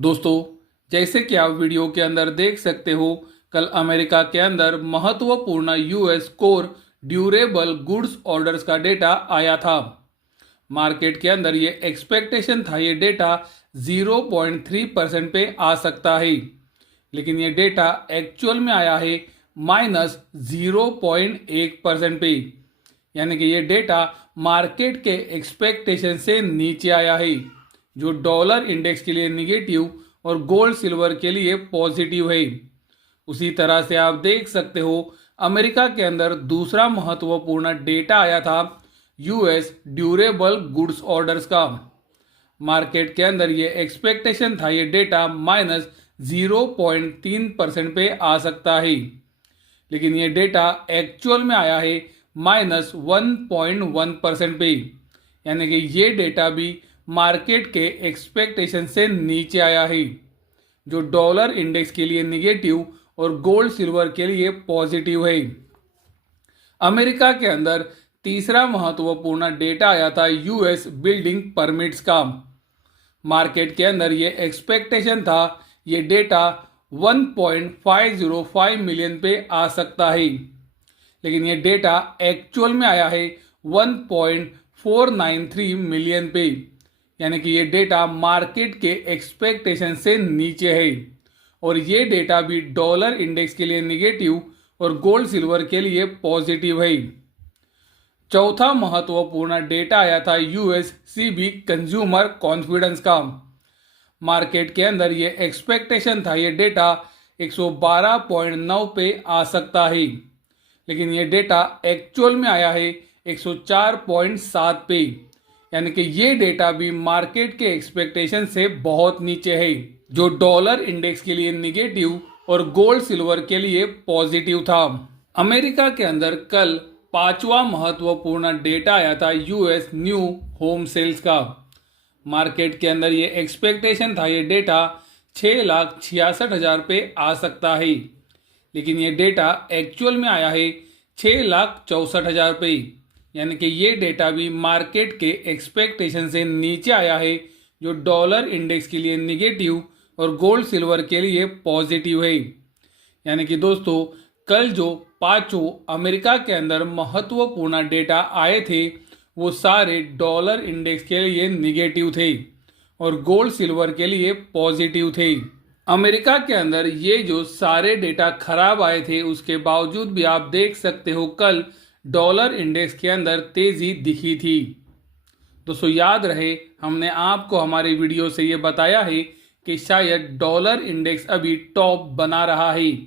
दोस्तों, जैसे कि आप वीडियो के अंदर देख सकते हो, कल अमेरिका के अंदर महत्वपूर्ण US core durable goods orders का डेटा आया था। मार्केट के अंदर ये एक्सपेक्टेशन था ये डेटा 0.3% पे आ सकता है, लेकिन ये डेटा एक्चुअल में आया है -0.1% पे। यानी कि ये डेटा मार्केट के एक्सपेक्टेशन से नीचे आया है, जो डॉलर इंडेक्स के लिए निगेटिव और गोल्ड सिल्वर के लिए पॉजिटिव है। उसी तरह से आप देख सकते हो, अमेरिका के अंदर दूसरा महत्वपूर्ण डेटा आया था यूएस ड्यूरेबल गुड्स ऑर्डर्स का। मार्केट के अंदर ये एक्सपेक्टेशन था ये डेटा -0.3% पे आ सकता है, लेकिन ये डेटा एक्चुअल में आया है -1.1% पे। यानी कि ये डेटा भी मार्केट के एक्सपेक्टेशन से नीचे आया है, जो डॉलर इंडेक्स के लिए निगेटिव और गोल्ड सिल्वर के लिए पॉजिटिव है। अमेरिका के अंदर तीसरा महत्वपूर्ण डेटा आया था यूएस बिल्डिंग परमिट्स का। मार्केट के अंदर ये एक्सपेक्टेशन था ये डेटा 1.505 मिलियन पे आ सकता है, लेकिन ये डेटा एक्चुअल में आया है 1.493 मिलियन पे। यानी कि ये डेटा मार्केट के एक्सपेक्टेशन से नीचे है, और ये डेटा भी डॉलर इंडेक्स के लिए निगेटिव और गोल्ड सिल्वर के लिए पॉजिटिव है। चौथा महत्वपूर्ण डेटा आया था यूएस सीबी कंज्यूमर कॉन्फिडेंस का। मार्केट के अंदर ये एक्सपेक्टेशन था ये डेटा 112.9 पे आ सकता है, लेकिन ये डेटा एक्चुअल में आया है 104.7 पे। यानी कि ये डेटा भी मार्केट के एक्सपेक्टेशन से बहुत नीचे है, जो डॉलर इंडेक्स के लिए निगेटिव और गोल्ड सिल्वर के लिए पॉजिटिव था। अमेरिका के अंदर कल पांचवा महत्वपूर्ण डेटा आया था यूएस न्यू होम सेल्स का। मार्केट के अंदर ये एक्सपेक्टेशन था ये डेटा 6,66,000 पे आ सकता है, लेकिन ये डेटा एक्चुअल में आया है 6,64,000 पे। यानी कि ये डेटा भी मार्केट के एक्सपेक्टेशन से नीचे आया है, जो डॉलर इंडेक्स के लिए निगेटिव और गोल्ड सिल्वर के लिए पॉजिटिव है। यानी कि दोस्तों, कल जो पांचों अमेरिका के अंदर महत्वपूर्ण डेटा आए थे वो सारे डॉलर इंडेक्स के लिए निगेटिव थे और गोल्ड सिल्वर के लिए पॉजिटिव थे। अमेरिका के अंदर ये जो सारे डेटा खराब आए थे, उसके बावजूद भी आप देख सकते हो कल डॉलर इंडेक्स के अंदर तेजी दिखी थी। दोस्तों, याद रहे हमने आपको हमारे वीडियो से ये बताया है कि शायद डॉलर इंडेक्स अभी टॉप बना रहा है,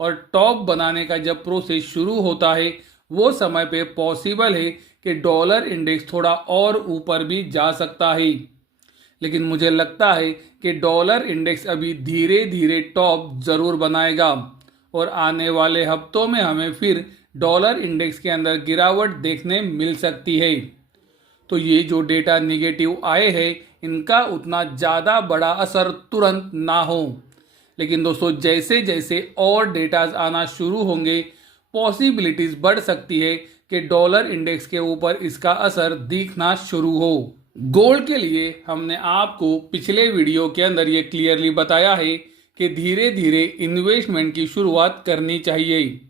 और टॉप बनाने का जब प्रोसेस शुरू होता है वो समय पे पॉसिबल है कि डॉलर इंडेक्स थोड़ा और ऊपर भी जा सकता है। लेकिन मुझे लगता है कि डॉलर इंडेक्स अभी धीरे धीरे टॉप जरूर बनाएगा, और आने वाले हफ्तों में हमें फिर डॉलर इंडेक्स के अंदर गिरावट देखने मिल सकती है। तो ये जो डेटा निगेटिव आए हैं, इनका उतना ज़्यादा बड़ा असर तुरंत ना हो, लेकिन दोस्तों जैसे जैसे और डेटाज आना शुरू होंगे, पॉसिबिलिटीज बढ़ सकती है कि डॉलर इंडेक्स के ऊपर इसका असर दिखना शुरू हो। गोल्ड के लिए हमने आपको पिछले वीडियो के अंदर ये क्लियरली बताया है कि धीरे धीरे इन्वेस्टमेंट की शुरुआत करनी चाहिए।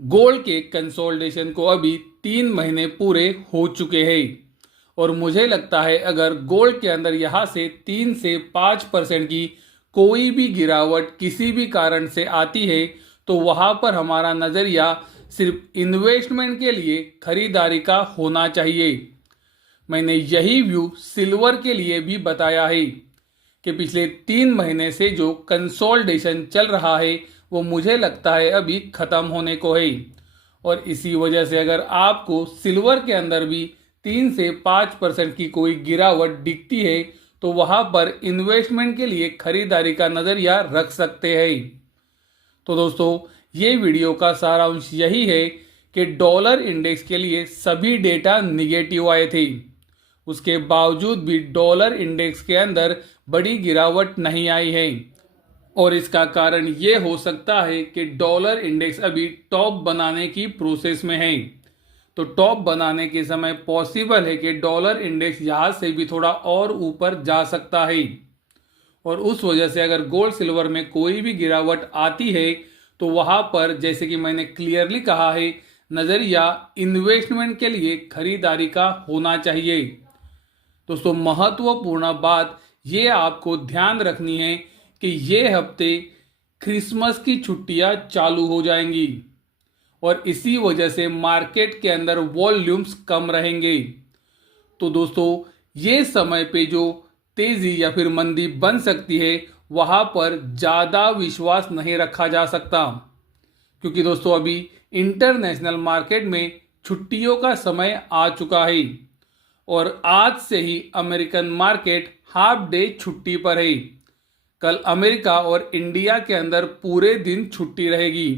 गोल्ड के कंसोलिडेशन को अभी 3 महीने पूरे हो चुके हैं, और मुझे लगता है अगर गोल्ड के अंदर यहाँ से 3 से 5% की कोई भी गिरावट किसी भी कारण से आती है, तो वहां पर हमारा नजरिया सिर्फ इन्वेस्टमेंट के लिए खरीदारी का होना चाहिए। मैंने यही व्यू सिल्वर के लिए भी बताया है कि पिछले 3 महीने से जो कंसोलिडेशन चल रहा है वो मुझे लगता है अभी खत्म होने को है, और इसी वजह से अगर आपको सिल्वर के अंदर भी 3 से 5% की कोई गिरावट दिखती है, तो वहां पर इन्वेस्टमेंट के लिए खरीदारी का नजरिया रख सकते हैं। तो दोस्तों, ये वीडियो का सारांश यही है कि डॉलर इंडेक्स के लिए सभी डेटा निगेटिव आए थे, उसके बावजूद भी डॉलर इंडेक्स के अंदर बड़ी गिरावट नहीं आई है, और इसका कारण ये हो सकता है कि डॉलर इंडेक्स अभी टॉप बनाने की प्रोसेस में है। तो टॉप बनाने के समय पॉसिबल है कि डॉलर इंडेक्स यहाँ से भी थोड़ा और ऊपर जा सकता है। और उस वजह से अगर गोल्ड सिल्वर में कोई भी गिरावट आती है तो वहां पर जैसे कि मैंने क्लियरली कहा है, नज़रिया इन्वेस्टमेंट के लिए खरीदारी का होना चाहिए। दोस्तों महत्वपूर्ण बात ये आपको ध्यान रखनी है कि ये हफ्ते क्रिसमस की छुट्टियां चालू हो जाएंगी और इसी वजह से मार्केट के अंदर वॉल्यूम्स कम रहेंगे। तो दोस्तों ये समय पे जो तेजी या फिर मंदी बन सकती है वहां पर ज़्यादा विश्वास नहीं रखा जा सकता, क्योंकि दोस्तों अभी इंटरनेशनल मार्केट में छुट्टियों का समय आ चुका है और आज से ही अमेरिकन मार्केट हाफ डे छुट्टी पर है। कल अमेरिका और इंडिया के अंदर पूरे दिन छुट्टी रहेगी,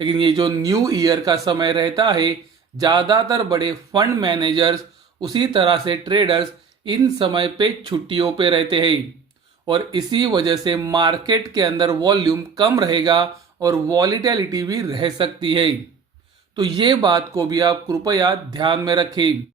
लेकिन ये जो न्यू ईयर का समय रहता है, ज़्यादातर बड़े फंड मैनेजर्स उसी तरह से ट्रेडर्स इन समय पे छुट्टियों पे रहते हैं और इसी वजह से मार्केट के अंदर वॉल्यूम कम रहेगा और वॉलीटिलिटी भी रह सकती है। तो ये बात को भी आप कृपया ध्यान में रखें।